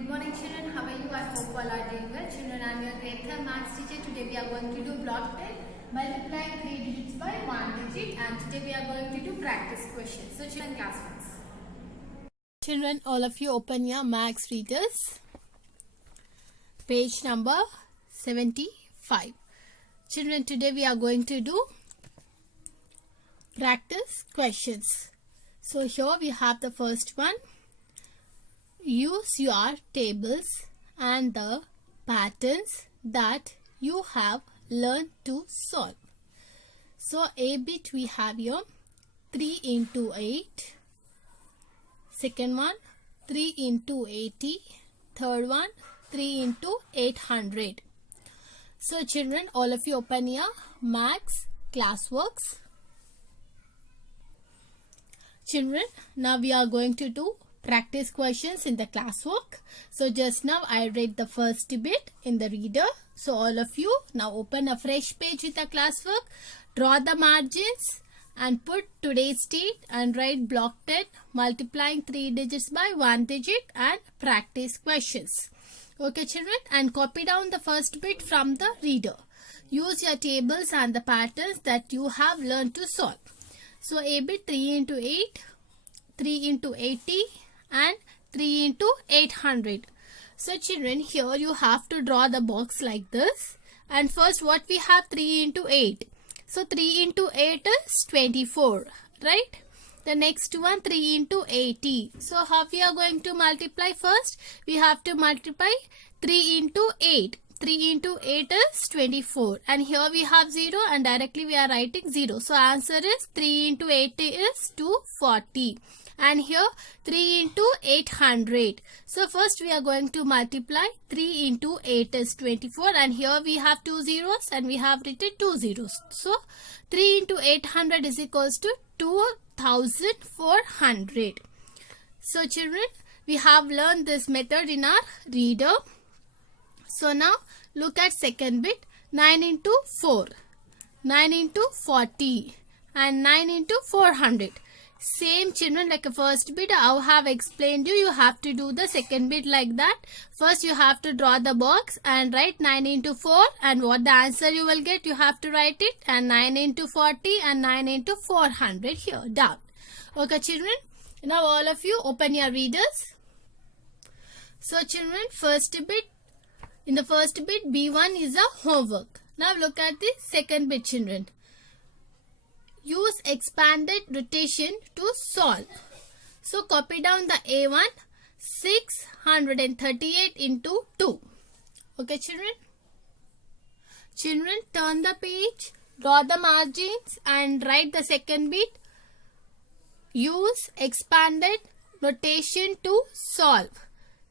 Good morning children, how are you? I hope all are doing well. Children, I am your grade 3 maths teacher. Today we are going to do block 10, multiplying 3 digits by 1 digit, and today we are going to do practice questions. So children, class ones. Children, all of you open your maths readers. Page number 75. Children, today we are going to do practice questions. So here we have the first one. Use your tables and the patterns that you have learned to solve. So A bit we have here 3 into 8. Second one 3 into 80. Third one 3 into 800. So children, all of you open your maths classworks. Children, now we are going to do practice questions in the classwork. So just now I read the first bit in the reader. So all of you now open a fresh page with the classwork, draw the margins and put today's date and write block 10 multiplying 3 digits by 1 digit and practice questions. Okay children, and copy down the first bit from the reader. Use your tables and the patterns that you have learned to solve. So A bit 3 into 8, 3 into 80 and 3 into 800. So children, here you have to draw the box like this. And first what we have 3 into 8. So 3 into 8 is 24, right? The next one 3 into 80. So how we are going to multiply first? We have to multiply 3 into 8. 3 into 8 is 24. And here we have 0 and directly we are writing 0. So answer is 3 into 80 is 240. And here 3 into 800. So first we are going to multiply 3 into 8 is 24. And here we have 2 zeros and we have written 2 zeros. So 3 into 800 is equals to 2400. So children, we have learned this method in our reader. So now look at second bit. 9 into 4. 9 into 40. And 9 into 400. Same children, like a first bit I have explained you have to do the second bit like that. First you have to draw the box and write 9 into 4 and what the answer you will get you have to write it, and 9 into 40 and 9 into 400 here down. Okay children, now all of you open your readers. So children, first bit, in the first bit B1 is a homework. Now look at the second bit children. Use expanded notation to solve. So copy down the A1, 638 into 2. Okay children? Children, turn the page, draw the margins and write the second bit. Use expanded notation to solve.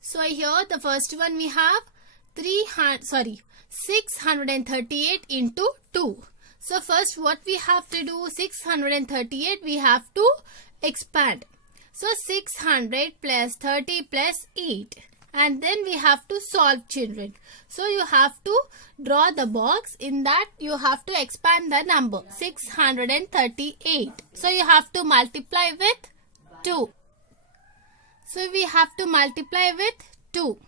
So here the first one we have 638 into 2. So first what we have to do, 638 we have to expand. So 600 plus 30 plus 8. And then we have to solve children. So you have to draw the box, in that you have to expand the number 638. So you have to multiply with 2. So we have to multiply with 2.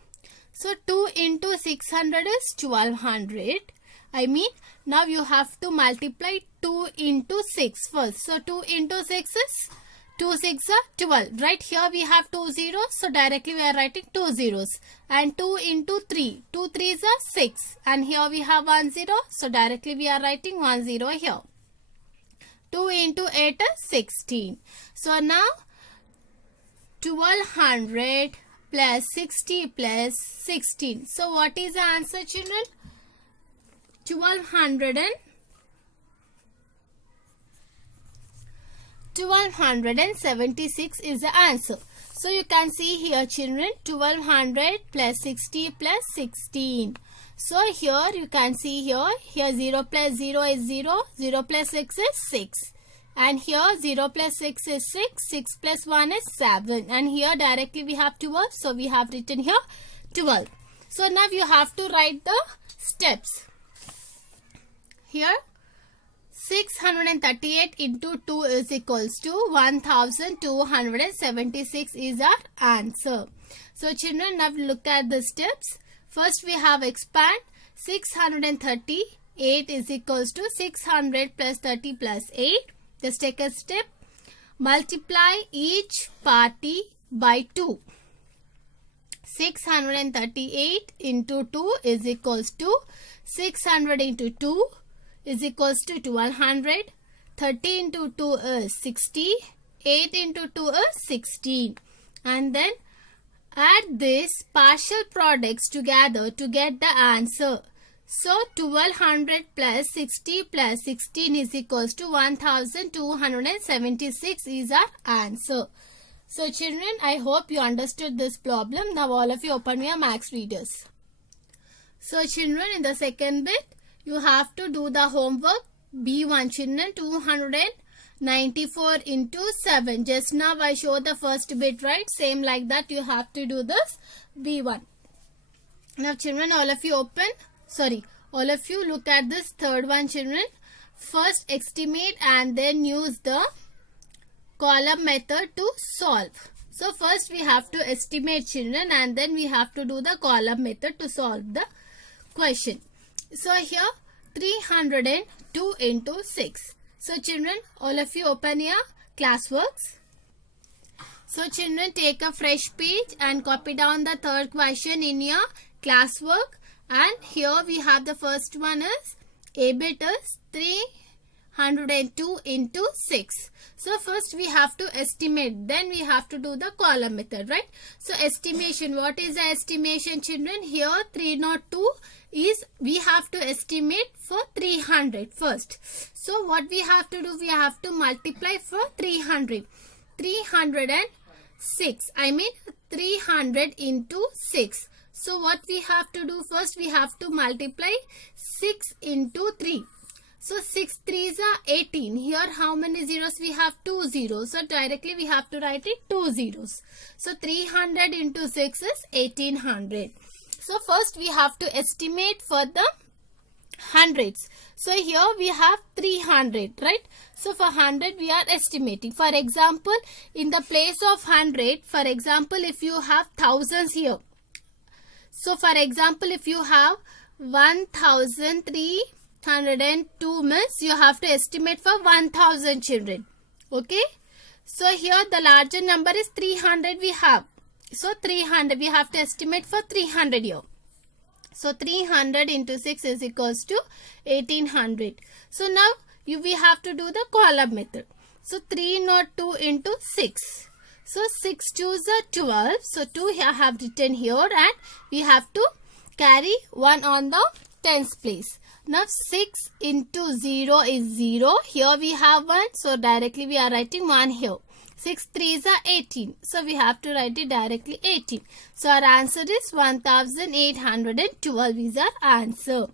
So 2 into 600 is 1200. Now you have to multiply 2 into 6 first. So 2 into 6 is 2 6 are 12. Right here we have 2 zeros. So directly we are writing 2 zeros. And 2 into 3. 2 3s are 6. And here we have 1 0. So directly we are writing 1 0 here. 2 into 8 is 16. So now 1200 plus 60 plus 16. So what is the answer children? 1276 is the answer. So you can see here children, 1200 plus 60 plus 16. So here you can see here 0 plus 0 is 0, 0 plus 6 is 6. And here 0 plus 6 is 6, 6 plus 1 is 7. And here directly we have 12. So we have written here 12. So now you have to write the steps. Here 638 into 2 is equals to 1276 is our answer. So children, now look at the steps. First we have expand. 638 is equals to 600 plus 30 plus 8. Just take a step. Multiply each party by 2. 638 into 2 is equals to 600 into 2 is equals to 1200. 30 into 2 is 60. 8 into 2 is 16. And then add these partial products together to get the answer. So 1200 plus 60 plus 16 is equals to 1276 is our answer. So children, I hope you understood this problem. Now all of you open your max readers. So children, in the second bit, you have to do the homework. B1 children, 294 into 7. Just now I showed the first bit, right? Same like that you have to do this B1. Now children, all of you look at this third one children. First estimate and then use the column method to solve. So first we have to estimate children and then we have to do the column method to solve the question. So here 302 into 6. So children, all of you open your classworks. So children, take a fresh page and copy down the third question in your classwork. And here we have the first one is A bit is 302 into 6. So first we have to estimate, then we have to do the column method, right? So estimation, what is the estimation children? Here 302 is, we have to estimate for 300 first. So what we have to do, we have to multiply for 300. 306, I mean 300 into 6. So what we have to do first, we have to multiply 6 into 3. So 6 3s are 18. Here how many zeros we have? 2 zeros. So directly we have to write it 2 zeros. So 300 into 6 is 1800. So first we have to estimate for the hundreds. So here we have 300, right? So for 100 we are estimating. For example, in the place of 100, for example, if you have thousands here. So for example, if you have 1302 means you have to estimate for 1000 children. Okay. So here the larger number is 300 we have. So 300 we have to estimate for 300 here. So 300 into 6 is equals to 1800. So now we have to do the column method. So 302 into 6. So 6 2s are 12. So 2 here I have written here and we have to carry 1 on the tens place. Now 6 into 0 is 0. Here we have 1. So directly we are writing 1 here. 6 3s are 18. So we have to write it directly 18. So our answer is 1812 is our answer.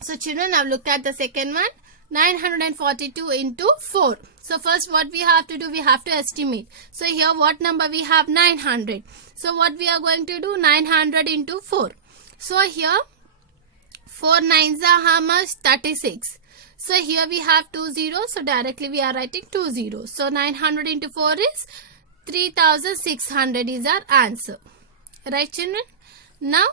So children, now look at the second one. 942 into 4. So first what we have to do, we have to estimate. So here what number we have? 900. So what we are going to do? 900 into 4. So here 4 9s are how much? 36. So here we have 2 zeros. So directly we are writing 2 zeros. So 900 into 4 is 3600 is our answer. Right children? Now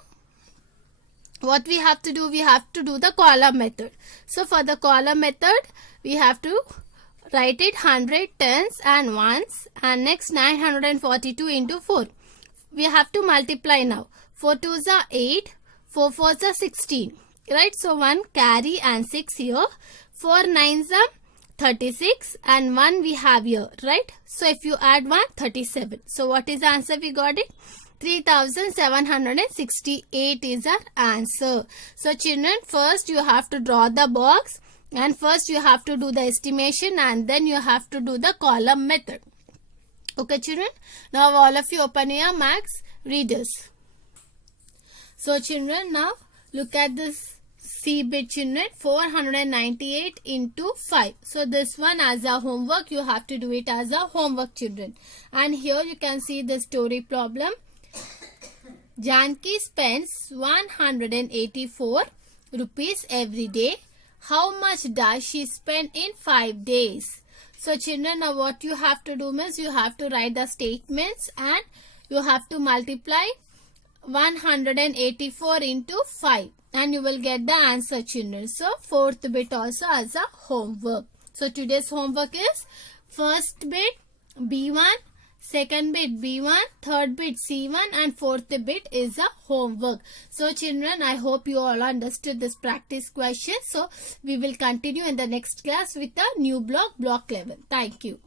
what we have to do, we have to do the column method. So for the column method, we have to write it 100, tens and ones, and next 942 into 4. We have to multiply now. 4 2s are 8, 4 4s are 16. Right? So 1 carry and 6 here. 4 9s are 36 and 1 we have here. Right? So if you add 1, 37. So what is the answer we got it? 3768 is our answer. So children, first you have to draw the box and first you have to do the estimation and then you have to do the column method. Okay children, now all of you open your max readers. So children, now look at this C bit children, 498 into 5. So this one as a homework, you have to do it as a homework children. And here you can see the story problem. Janki spends 184 rupees every day. How much does she spend in 5 days? So children, now what you have to do is you have to write the statements and you have to multiply 184 into 5 and you will get the answer, children. So fourth bit also as a homework. So today's homework is first bit B1, second bit B1, third bit C1 and fourth bit is a homework. So children, I hope you all understood this practice question. So we will continue in the next class with a new block 11. Thank you.